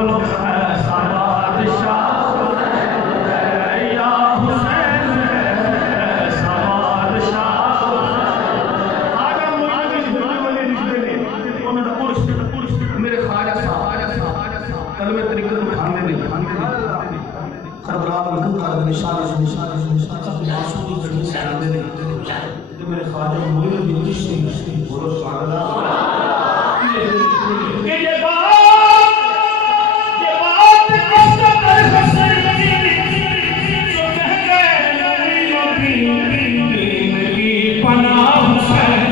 بولو ایسا بادشاہ یا حسین ایسا بادشاہ آجا میرے خواجہ صاحب کلمہ طریقت اٹھانے نہیں کربلا بالکل کر نشان معصومی زمین سے آنے نہیں میرے خواجہ معین الدین چشتی بولو سبحان اللہ کہ یہ بات کس کا طرف سے جو کہہ گئے نبیوں کی دین کی پناہ حسین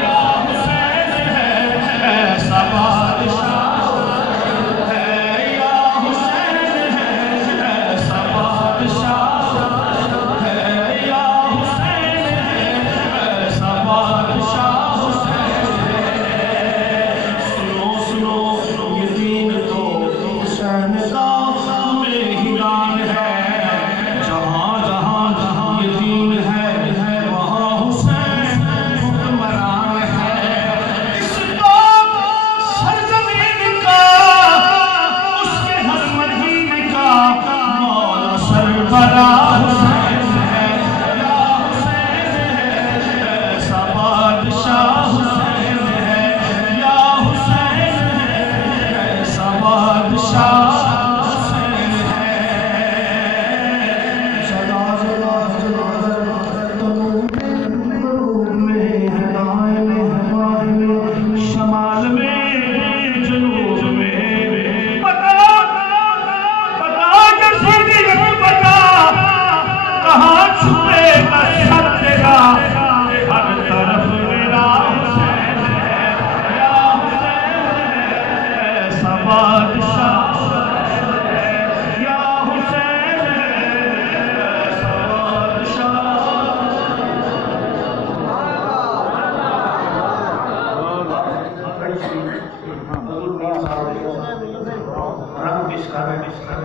یا حسین ہے ایسا بادشاہ ہے یا حسین ہے ایسا بادشاہ ہے یا حسین ہے ایسا بادشاہ